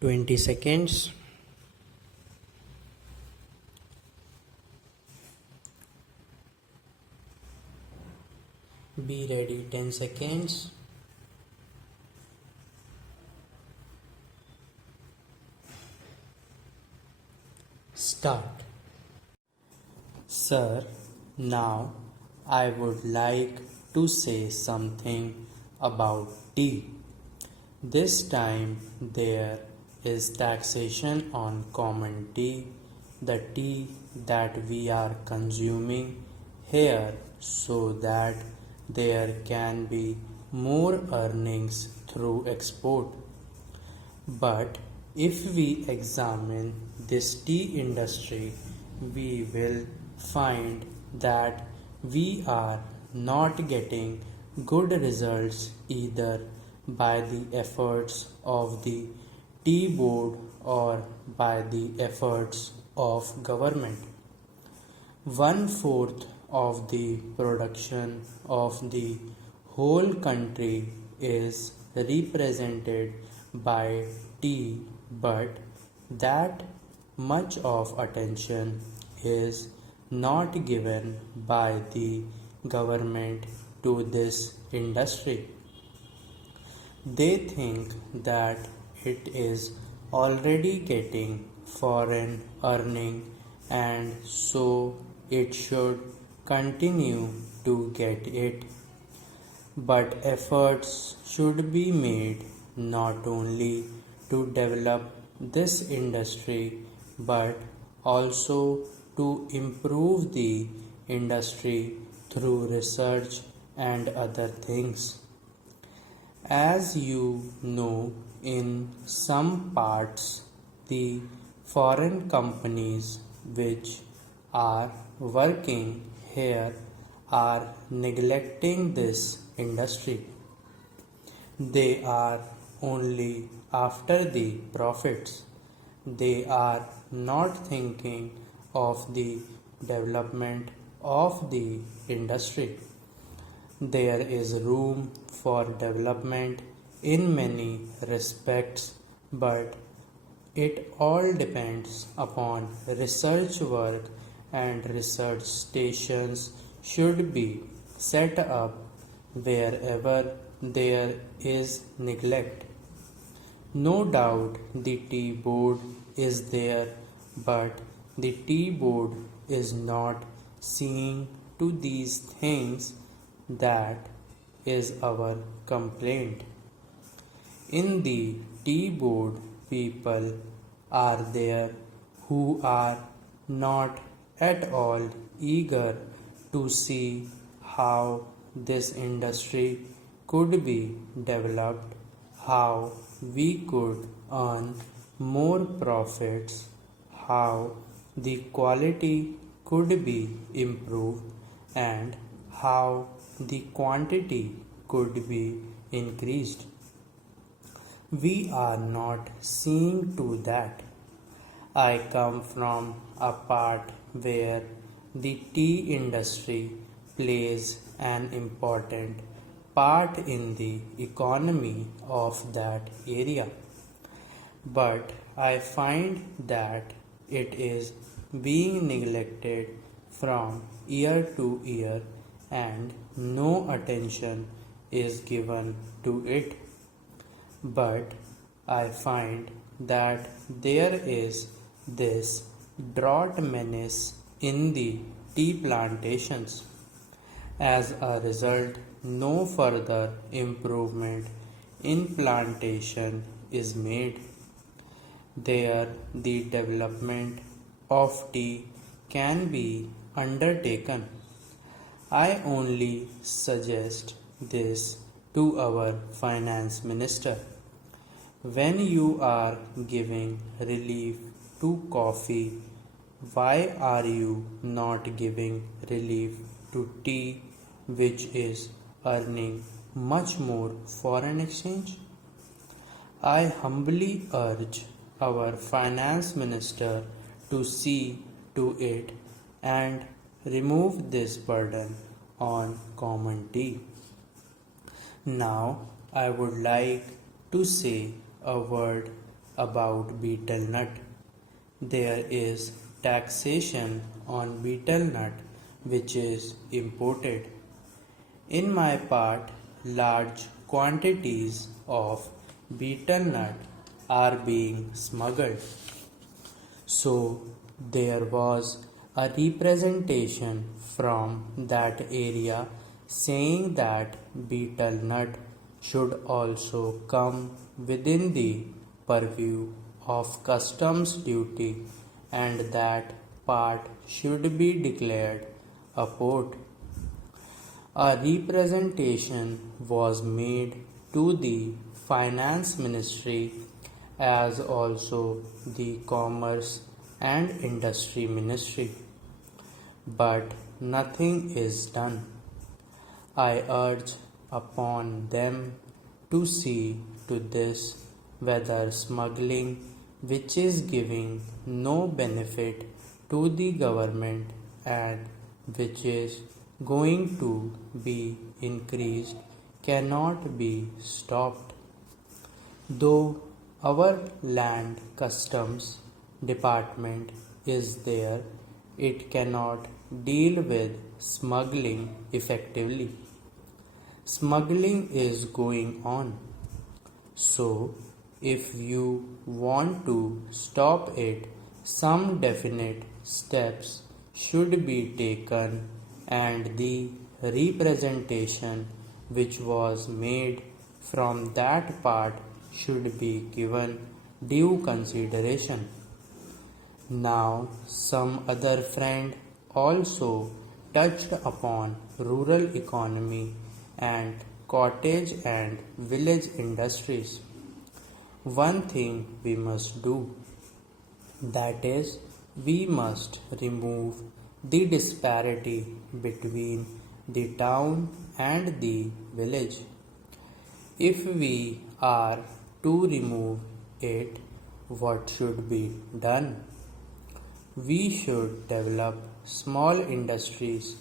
20 seconds. Be ready. 10 seconds. Start. Sir, now I would like to say something about tea. This time there is taxation on common tea, the tea that we are consuming here, so that there can be more earnings through export. But if we examine this tea industry, we will find that we are not getting good results either by the efforts of the tea board or by the efforts of government. 1/4 of the production of the whole country is represented by tea, but that much of attention is not given by the government to this industry. They think that it is already getting foreign earning and so it should continue to get it. But efforts should be made not only to develop this industry but also to improve the industry through research and other things. As you know, in some parts, the foreign companies which are working here are neglecting this industry. They are only after the profits. They are not thinking of the development of the industry. There is room for development in many respects, but it all depends upon research work, and research stations should be set up wherever there is neglect. No doubt the tea board is there, but the tea board is not seeing to these things. That is our complaint. In the tea board, people are there who are not at all eager to see how this industry could be developed, how we could earn more profits, how the quality could be improved, and how the quantity could be increased. We are not seeing to that. I come from a part where the tea industry plays an important part in the economy of that area. But I find that it is being neglected from year to year and no attention is given to it. But I find that there is this drought menace in the tea plantations. As a result, no further improvement in plantation is made. There, the development of tea can be undertaken. I only suggest this to our finance minister. When you are giving relief to coffee, why are you not giving relief to tea, which is earning much more foreign exchange? I humbly urge our finance minister to see to it and remove this burden on common tea. Now I would like to say a word about betel nut. There is taxation on betel nut which is imported. In my part, large quantities of betel nut are being smuggled. So there was a representation from that area saying that betel nut should also come within the purview of customs duty and that part should be declared a port. A representation was made to the Finance Ministry as also the Commerce and Industry Ministry, but nothing is done. I urge upon them to see to this whether smuggling, which is giving no benefit to the government and which is going to be increased, cannot be stopped. Though our land customs department is there, it cannot deal with smuggling effectively. Smuggling is going on. So, if you want to stop it, some definite steps should be taken, and the representation which was made from that part should be given due consideration. Now, some other friend also touched upon rural economy and cottage and village industries. One thing we must do, that is, we must remove the disparity between the town and the village. If we are to remove it, what should be done? We should develop small industries,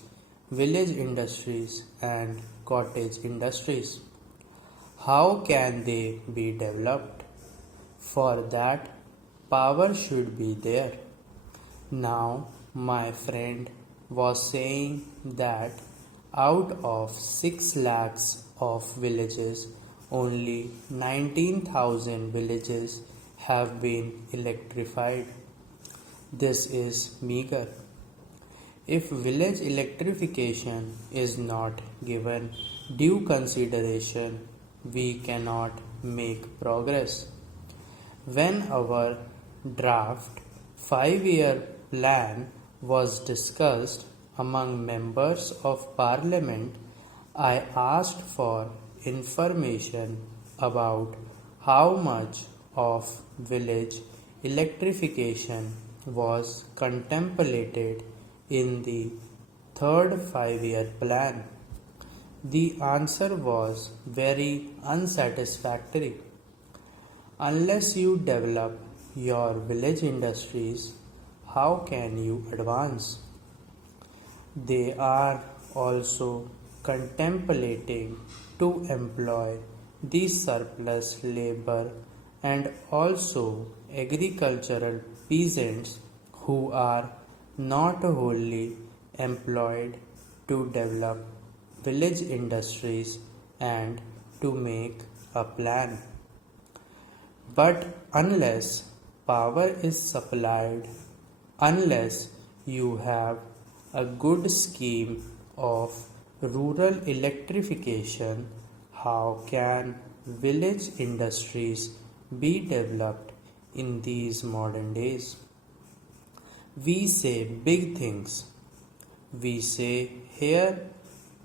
village industries, and cottage industries. How can they be developed? For that, power should be there. Now, my friend was saying that out of 6 lakhs of villages, only 19,000 villages have been electrified. This is meager. If village electrification is not given due consideration, we cannot make progress. When our draft 5-year plan was discussed among members of parliament, I asked for information about how much of village electrification was contemplated in the third 5-year plan. The answer was very unsatisfactory. Unless you develop your village industries, how can you advance? They are also contemplating to employ the surplus labor and also agricultural peasants who are not wholly employed to develop village industries and to make a plan. But unless power is supplied, unless you have a good scheme of rural electrification, how can village industries be developed in these modern days? We say big things. We say here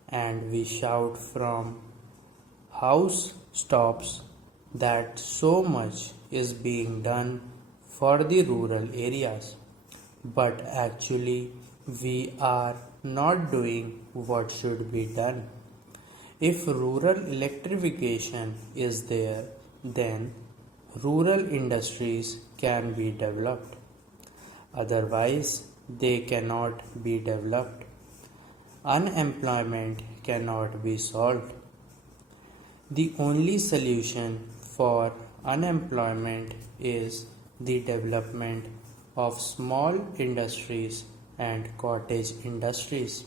and we shout from house tops that so much is being done for the rural areas. But actually, we are not doing what should be done. If rural electrification is there, then rural industries can be developed. Otherwise, they cannot be developed. Unemployment cannot be solved. The only solution for unemployment is the development of small industries and cottage industries.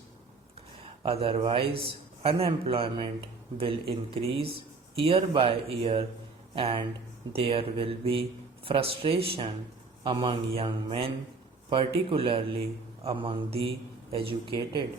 Otherwise, unemployment will increase year by year and there will be frustration among young men, particularly among the educated.